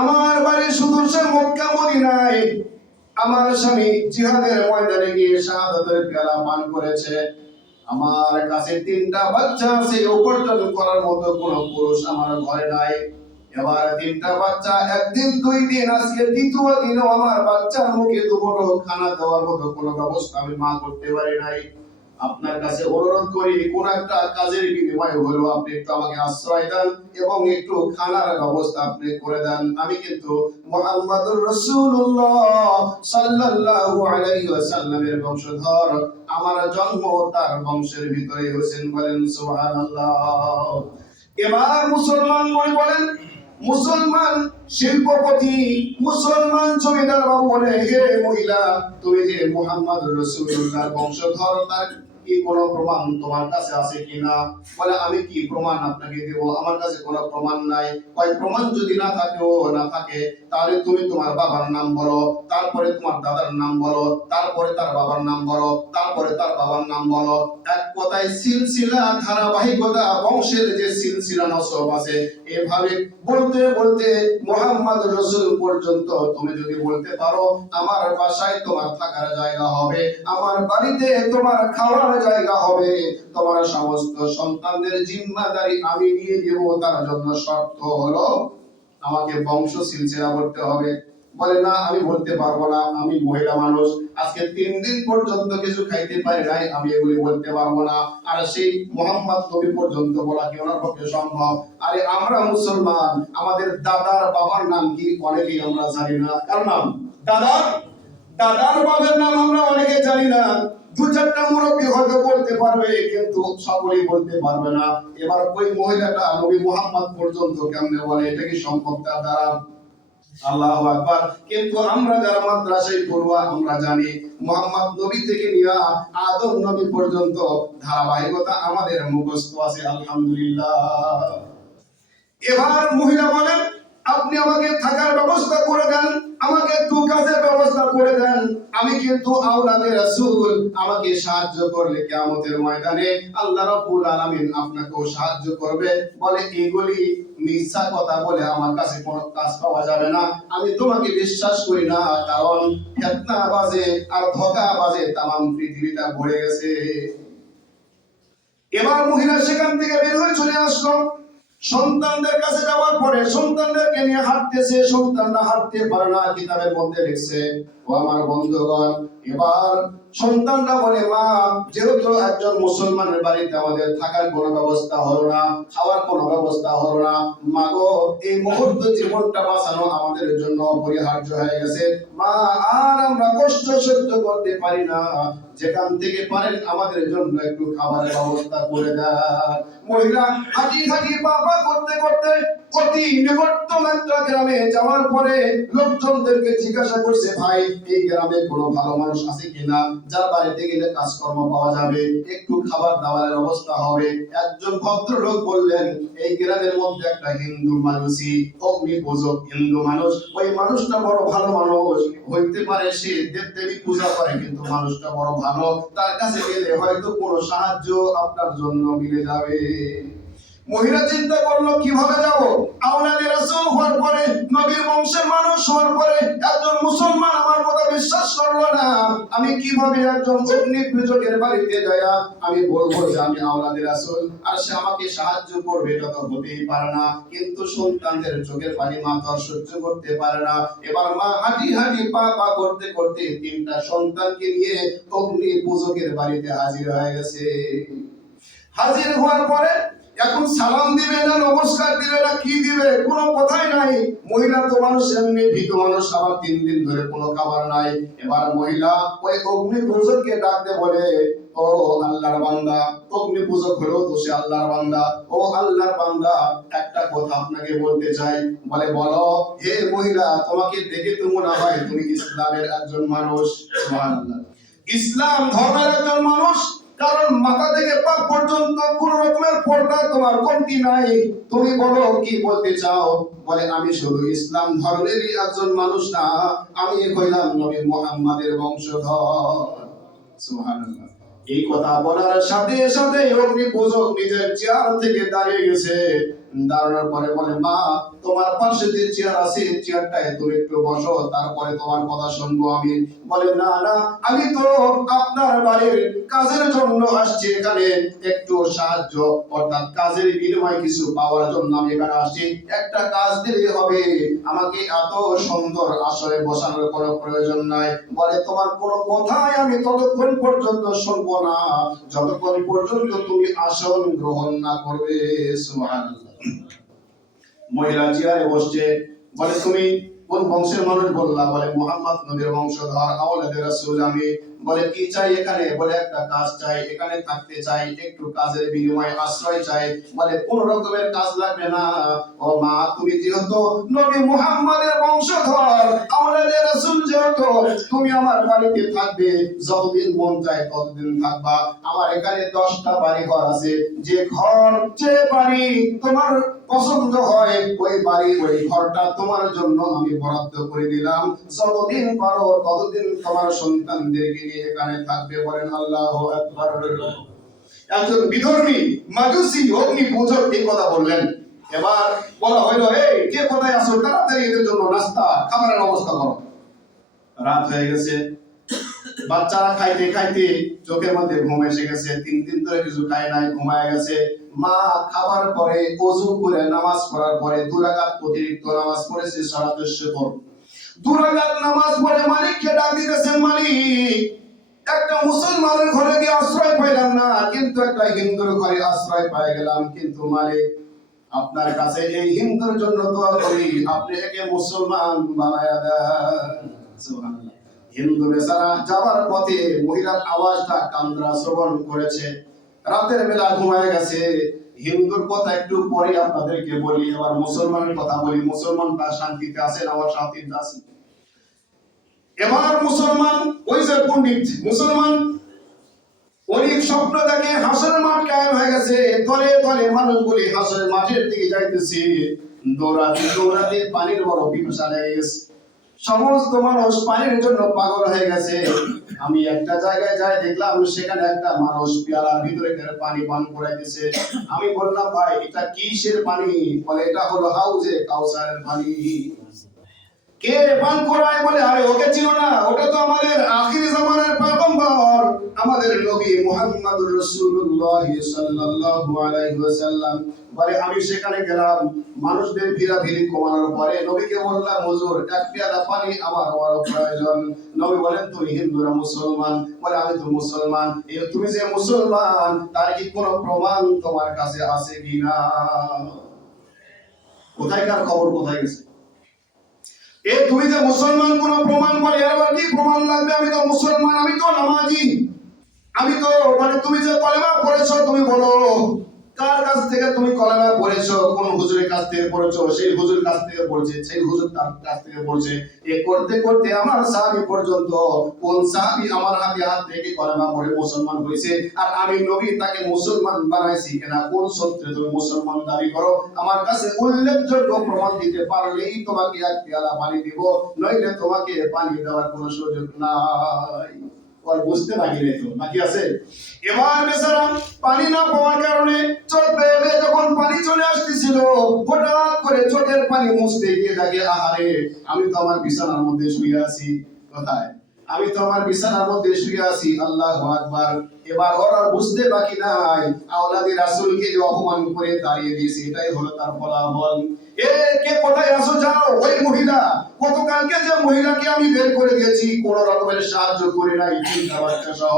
আমার বাড়ি শুধু সে মক্কা মদিনায়। আমার স্বামী জিহাদের ময়দানে গিয়ে শাহাদাতের পেয়ালা পান করেছে। আমার কাছে 3টা বাচ্চা আছে, উপার্জন করার মতো কোনো পুরুষ আমার ঘরে নাই। এবার 3টা বাচ্চা, একদিন 2 দিন, আজকে 3য় দিনও আমার বাচ্চার মুখে দুপুরো খানা দেওয়ার মতো কোনো ব্যবস্থা আমি মা করতে পারি নাই। আপনার কাছে অনুরোধ করি, কোন একটা কাজের বিনিময়ে হলো আপনি একটু আমাকে আশ্রয় দেন এবং একটু খানার ব্যবস্থা আপনি করে দেন। আমি কিন্তু মুহাম্মাদুর রাসূলুল্লাহ সাল্লাল্লাহু আলাইহি ওয়াসাল্লামের বংশধর। আমার জন্ম তার বংশের ভিতরে হোসেন। বলেন সুবহানাল্লাহ। এবার মুসলমান মনে বলেন, মুসলমান শিল্পপতি, মুসলমান জমিদার বাবু বলে, হে মহিলা, তুমি যে মুহাম্মদ রাসূলুল্লাহর বংশধর, তার কি কোনো প্রমাণ তোমার কাছে আছে কিনা? বলে, আমি কি প্রমাণ আপনাকে দেব? আমার কাছে কোনো প্রমাণ নাই। কয়, প্রমাণ যদি না থাকে তাহলে তুমি তোমার বাবার নাম বলো, তারপরে তোমার দাদার নাম বলো, তারপরে তার বাবার নাম বলো, তারপরে তার বাবার নাম বলো। এক কথায় সিলসিলা, ধারাবাহিকতা, বংশের যে সিলসিলা নসব আছে, এভাবে বলতে বলতে মুহাম্মদ রাসূল পর্যন্ত তুমি যদি বলতে পারো, আমার বাসায় তোমার থাকার জায়গা হবে, আমার বাড়িতে তোমার খাওয়ার জায়গা হবে, তোমার সমস্ত সন্তানদের জিম্মাদারি আমি নিয়ে দেব। তার জন্য শর্ত হলো আমাকে বংশ সিলসিলা করতে হবে। বলে, না, আমি বলতে পারবো না, আমি মহিলা মানুষ, আজকে 3 দিন পর্যন্ত কিছু খাইতে পারি নাই, আমি এগুলি বলতে পারবো না। আর সেই মুহাম্মদ নবী পর্যন্ত বলা কি ওনার পক্ষে সম্ভব? আরে আমরা মুসলমান, আমাদের দাদার বাবার নাম কি অনেকেই আমরা জানি না। কার নাম? দাদার বাবার নাম আমরা অনেকে জানি না। 2-4টা মুরব্বী হয়তো বলতে পারবে, কিন্তু সকলেই বলতে পারবে না। এবার ওই মহিলাটা নবী মুহাম্মদ পর্যন্ত কেমনে বলে? এটা কি সম্ভব তার দ্বারা? আল্লাহু আকবার। কিন্তু আমরা যারা মাদ্রাসায় পড়ুয়া, আমরা জানি মুহাম্মদ নবী থেকে নিয়ে আদম নবী পর্যন্ত ধারাবাহিকতা আমাদের মুখস্থ আছে, আলহামদুলিল্লাহ। এবার মহিলা বলেন, আপনি আমাকে থাকার ব্যবস্থা করে দেন, আমাকে একটু কাজের ব্যবস্থা করে দেন। আমি কিন্তু আওলাদে রাসূল, আমাকে সাহায্য করলে কিয়ামতের ময়দানে আল্লাহ রাব্বুল আলামিন আপনাকেও সাহায্য করবে। বলে, এগুলি মিথ্যা কথা বলে আমার কাছে কোনো কাজ পাওয়া যাবে না। আমি তোমাকে বিশ্বাস করি না, কারণ ফিতনাবাজে আর ধোঁকাবাজে তামাম পৃথিবীটা ভরে গেছে। এবার মহিলা সেখান থেকে বের হয়ে চলে আসলো। সন্তানদের কাছে যাওয়ার পরে সন্তানদেরকে নিয়ে হাঁটতেছে, সন্তানরা হাঁটতে পারে না। কিতাবের মধ্যে লিখছে, ও আমার বন্ধুগণ, এবার সন্তানরা বলে, মা, যেহেতু একজন মুসলমানের বাড়িতে আমাদের থাকার কোনো ব্যবস্থা হলো না, খাওয়ার কোনো ব্যবস্থা হলো না, মা গো, এই মুহূর্ত জীবনটা বাঁচানো আমাদের জন্য অপরিহার্য হয়ে গেছে। মা, আর আমরা কষ্ট সহ্য করতে পারি না, যেখান থেকে পারেন আমাদের জন্য একটু খাবারের ব্যবস্থা করে দেন। মহিলা হাঁটি হাঁটি বাবা করতে করতে অতি নিকটতম একটা গ্রামে যাওয়ার পরে লোকজনদেরকে জিজ্ঞাসা করছে, ভাই, এই গ্রামে কোনো ভালো মানুষ আছে কিনা, যার বাড়িতে গেলে কাজকর্ম পাওয়া যাবে, একটু খাবার দাবারের অবস্থা হবে। একজন ভদ্রলোক বললেন, এই গ্রামের মধ্যে একটা হিন্দু মানুষই, অগ্নি পূজক হিন্দু মানুষ, ওই মানুষটা বড় ভালো মানুষ, হইতে পারে সে দেবদেবী পূজা করে, কিন্তু মানুষটা বড় ভালো, তার কাছে গেলে হয়তো কোনো সাহায্য আপনার জন্য মিলে যাবে। মহিলা চিন্তা করলো, কিভাবে যাব? আওলাদে রাসূল হওয়ার পরে, নবীর বংশের মানুষ হওয়ার পরে একজন মুসলমান আমার কথা বিশ্বাস করলো না, আমি কিভাবে একজন অগ্নি পূজকের বাড়িতে যায়া আমি বলবো যে আমি আওলাদে রাসূল আর সে আমাকে সাহায্য করবে? এটা তো হতেই পারে না। কিন্তু সন্তানদের চোখের পানি মা তো আর সহ্য করতে পারে না। এবার মা হাঁটি হাঁটি পা করতে করতে 3টা সন্তানকে নিয়ে অগ্নি পূজকের বাড়িতে হাজির হয়ে গেছে। হাজির হওয়ার পরে এখন সালাম দিবে না, নমস্কার দিবে না, কি দিবে, কোনো কথাই নাই। মহিলা তো মানুষ, এমনি ভীত মানুষ, আবার 3 দিন ধরে কোনো খাবার নাই। এবার মহিলা ওই অগ্নি পূজককে ডাকতে বলে, ও আল্লাহর বান্দা, অগ্নি পূজক হলো তো সে আল্লাহর বান্দা, ও আল্লাহর বান্দা, একটা কথা আপনাকে বলতে চাই। বলে, বলো। হে মহিলা, তোমাকে দেখে তো মনে হয় তুমি ইসলামের একজন মানুষ। সুবহানাল্লাহ, ইসলাম ধর্মের একজন মানুষ, কারণ মাথা থেকে পা পর্যন্ত কোন রকমের পর্দা তোমার কমতি নাই। তুমি বলো কি বলতে চাও? বলে, আমি শুধু ইসলাম ধর্মেরই একজন মানুষ না, আমি হইলাম নবী মুহাম্মাদের বংশধর। সুবহানাল্লাহ। এই কথা বলার সাথে সাথে অগ্নি পূজক নিজের চেয়ার থেকে দাঁড়িয়ে গেছে। দাঁড়ানোর পরে বলে, মা তোমার পাশে যে চেয়ার আছে চেয়ারটায় তুমি একটু বসো, তারপরে তোমার কথা শুনবো আমি। বলে, না না, আমি তো আপনার বাড়ির কাজের জন্য আসছি এখানে, একটু সাহায্য অর্থাৎ কাজের বিনিময়ে কিছু পাওয়ার জন্য আমি এখানে আসছি, একটা কাজ দিলেই হবে, আমাকে এত সুন্দর আসরে বসানোর কোনো প্রয়োজন নাই। বলে, তোমার কোনো কথাই আমি ততক্ষণ পর্যন্ত শুনবো না যতক্ষণ পর্যন্ত তুমি আসন গ্রহণ না করবে। সুবহানাল্লাহ। মহিলা চেয়ারে বসছে। বলে, তুমি কোন বংশের মানুষ বললা? বলে, মুহাম্মদ নবীর বংশধর, আওলাদে রাসূল আমি। বলে, কি চাই এখানে? বলে, একটা কাজ চাই, এখানে থাকতে চাই, একটু কাজের বিনিময়ে আশ্রয় চাই। বলে, কোন রকমের কাজ লাগবে না। ও মা, তুমি যেহেতু নবী মুহাম্মদের বংশধর, আওলাদে রাসূল, যেহেতু তুমি আমার বাড়িতে থাকবে, যতদিন মন চায় ততদিন থাকবা। আমার এখানে 10টা বাড়ি ঘর আছে, যে ঘর যে বাড়ি তোমার পছন্দ হয় ওই বাড়ি ওই ঘরটা তোমার জন্য আমি বরাদ্দ করে দিলাম, যতদিন পারো ততদিন তোমার সন্তানদেরকে নিয়ে এখানে থাকবে। বলেন আল্লাহু আকবার। একজন বিধর্মী মাজুসি অগ্নি পূজক এই কথা বললেন। এবার বলা হইলো, এই কে কোথায় আছো, তাড়াতাড়ি এদের জন্য নাস্তা খাবারের ব্যবস্থা করো। রাত হয়ে গেছে, বাচ্চারা খাইতে খাইতে চোখের মধ্যে ঘুম এসে গেছে, 3 দিন ধরে কিছু খায় নাই, ঘুমায় গেছে। মা খাবার পরে ওযু করে নামাজ পড়ার পরে 2 রাকাত অতিরিক্ত নামাজ পড়েছে, সালাতুশ শুকর। 2 রাকাত নামাজ পড়ে মালিককে ডাক দিতেছেন, মালিক, একটা মুসলমানের ঘরে গিয়ে আশ্রয় পাইলাম না, কিন্তু একটা হিন্দুর ঘরে আশ্রয় পেয়ে গেলাম। কিন্তু মালিক, আপনার কাছে এই হিন্দুর জন্য দোয়া করি, আপনি একে মুসলমান বানায়া দেন। সুবহানাল্লাহ। হিন্দু বেচারা যাবার পথে মহিলার আওয়াজটা কান্দ্রা শ্রবণ করেছে, রাতের বেলা ঘুমায় গেছে। হিন্দুর কথা একটু পরে আপনাদেরকে বলি, এবার মুসলমানের কথা বলি। মুসলমানটা শান্তিতে আছে না অশান্তিতে আছে? এবার মুসলমান, ওই যে পণ্ডিত মুসলমান, উনি স্বপ্ন দেখে হাসরের মাঠ কায়েম হয়ে গেছে, দলে দলে মানুষগুলি হাসরের মাঠের দিকে যাইতেছে। দৌড়াতে দৌড়াতে পানির বড় পিপাসা লেগে গেছে, সমস্ত মানুষ পানির জন্য পাগল হয়ে গেছে। আমি একটা জায়গায় যাই, দেখলাম সেখানে একটা মানুষ পেয়ালার ভিতরে পানি পান করাইতেছে। আমি বললাম, ভাই এটা কিসের পানি? বলে, এটা হলো হাউজে কাউসারের পানি। কে পান করায়? বলে, আরে ওকে চিনো না? ওটা তো আমাদের আখির জামানার পয়গম্বর, আমাদের নবী মুহাম্মদুর রাসূলুল্লাহ সাল্লাল্লাহু আলাইহি ওয়াসাল্লাম। বলে, আমি সেখানে গেলাম, মানুষদের ভিড়াভিড়ি কমানোর পরে নবীকে বললাম, হুজুর এক পেয়ালা পানি আমার বড় প্রয়োজন। নবী বলেন, তুমি হিন্দু না মুসলমান? বলে, আমি তো মুসলমান। তুমি যে মুসলমান তার কি কোনো প্রমাণ তোমার কাছে আছে কিনা? কোথায়কার খবর কোথায় গেছে? তুমি যে মুসলমান, কোন প্রমাণ? বলে, আবার কি প্রমাণ লাগবে? আমি তো মুসলমান, আমি তো নামাজি, আমি তো, মানে তুমি যে কলেমা পড়েছো তুমি বলো, কার কাছ থেকে তুমি কলেমা পড়েছো? কোন হুজুরের কাছ থেকে পড়েছো? সেই হুজুর কাছ থেকে পড়ছে, সেই হুজুর তার কাছ থেকে পড়ছে। এ করতে করতে আমার সাহাবী পর্যন্ত, কোন সাহাবী আমার হাতে হাত থেকে কলেমা পড়ে মুসলমান হয়েছে, আর আমি নবী তাকে মুসলমান বানাইছি কিনা, কোন সূত্রে তুমি মুসলমান দাবি করো? আমার কাছে উল্লেখযোগ্য প্রমাণ দিতে পারলেই তোমাকে এক পেয়ালা পানি দিব, নইলে তোমাকে পানি দেওয়ার কোনো সুযোগ নাই। বুঝতে বাকি নেই, তো বাকি আছে। এবার বেচারা পানি না পাওয়ার কারণে চোখ বেয়ে যখন পানি চলে আসতেছিল, হঠাৎ করে চোখের পানি মুছতে গিয়ে দেখে, আহারে, আমি তো আমার বিছানার মধ্যে শুয়ে আছি। কোথায়? আমি তো আমার বিছানার মধ্যে শুয়ে আছি। আল্লাহু আকবার। এবার ওরা বুঝতে বাকি নাই, আওলাদে রাসূলকে যে অপমান করে দাঁড়িয়ে দিয়েছে, এটাই হলো তার ফলাফল। কে কোথায় আসো? যাও। ওই মহিলা, গতকালকে যে মহিলাকে আমি বের করে দিয়েছি, কোন রকমের সাহায্য করে নাই, চিন্তা বাচ্চা সহ,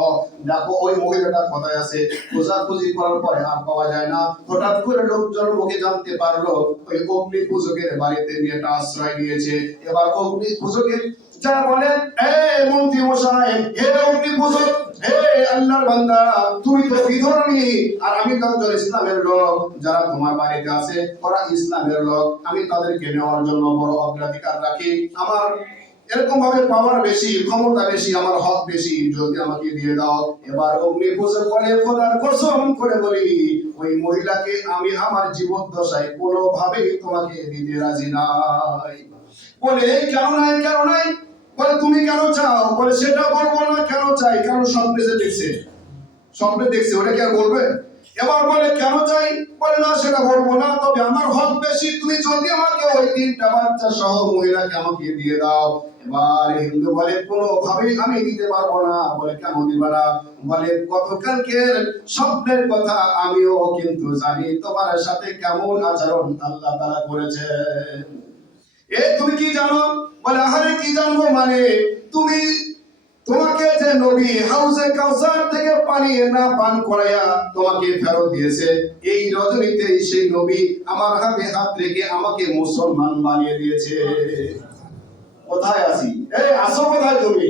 দেখো ওই মহিলাটা কোথায় আছে। খোঁজাখুঁজি করার পরে আর পাওয়া যায় না। হঠাৎ করে লোকজন মুখে জানতে পারলো ওই অগ্নি পূজকের বাড়িতে নিয়ে একটা আশ্রয় নিয়েছে। এবার অগ্নি পূজকের যারা বলেন, মন্ত্রী মশাই, হে অগ্নি পূজক, হে আল্লাহর বান্দা, তুমি তো বিধর্মী, আর আমি তো ইসলামের লোক, যারা তোমার বাড়িতে আছে ওরা ইসলামের লোক, আমি তাদেরকে নেওয়ার জন্য বড় অগ্রাধিকার রাখি। আমার এরকম ভাবে পাওয়ার বেশি, ক্ষমতা বেশি, আমার হক বেশি, যদি আমাকে দিয়ে দাও। এবার অগ্নি পূজক বলে, খোদার কসম করে বলি, ওই মহিলাকে আমি আমার জীবদ্দশায় কোনোভাবেই তোমাকে দিতে রাজি নাই। বলে, কেন নাই, কেন নাই? বলে, তুমি কেন চাও? বলে, সেটা বলবো না কেন চাই, কারণ স্বপ্নে যে দেখছে, স্বপ্নে দেখছে, ওটা কি আর বলবে? এবার বলে কেন চাই? বলে না সেটা বলবো না, তবে আমার হক বেশি, তুমি যদি আমাকে ওই তিনটা বাচ্চা সহ মহিলাকে আমাকে দিয়ে দাও। এবার হিন্দু বলে কোনোভাবেই আমি দিতে পারবো না। বলে কেন দিবা না? বলে গতকালকের স্বপ্নের কথা আমিও কিন্তু জানি, তোমার সাথে কেমন আচরণ আল্লাহ তাআলা করেছে। এ তুমি কি জানো? বলে আহারে কি জানবো মানে, তুমি তোমাকে যে নবী হাউজে কাউসার থেকে পানি না পান করাইয়া তোমাকে ফেরত দিয়েছে, এই রজনীতে সেই নবী আমার হাতে হাত রেখে আমাকে মুসলমান বানিয়ে দিয়েছে। কোথায় আছি? এই আসো কোথায় তুমি?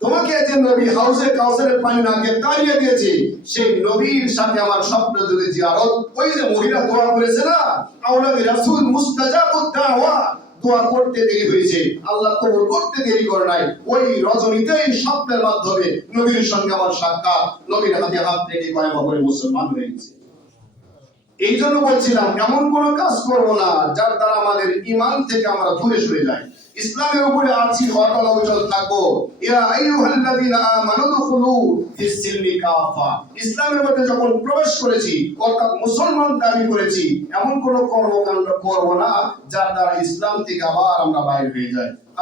তোমাকে যে নবী হাউজে কাউসারের পানি না দিয়ে তাড়িয়ে দিয়েছে, সেই নবীর সাথে আমার স্বপ্ন যদি জিয়ারত, ওই যে মহিলা দোয়া করেছে না, আওলাদে রাসূল মুস্তাজাবুদ দাওয়া, দোয়া করতে দেরি হয়েছে, আল্লাহ কবুল করতে দেরি করে নাই। ওই রজনীতেই স্বপ্নের মাধ্যমে নবীর সঙ্গে আমার সাক্ষাৎ, নবীর হাতে হাত রেখে কয়েকবার করে মুসলমান হয়ে গেছে। এই জন্য বলছিলাম এমন কোন কাজ করব না যার দ্বারা আমাদের ঈমান থেকে আমরা দূরে সরে যাই। ইসলামের উপরে আছি, অটল অবিচল থাকবো। ইয়া আইয়ুহাল্লাযীনা আমানু দুখুলু ফিস সিলমি কাফা, ইসলামের মধ্যে যখন প্রবেশ করেছি অর্থাৎ মুসলমান দাবি করেছি, এমন কোন কর্মকাণ্ড করব না যার দ্বারা ইসলাম থেকে আবার আমরা বাইরে হয়ে যাই।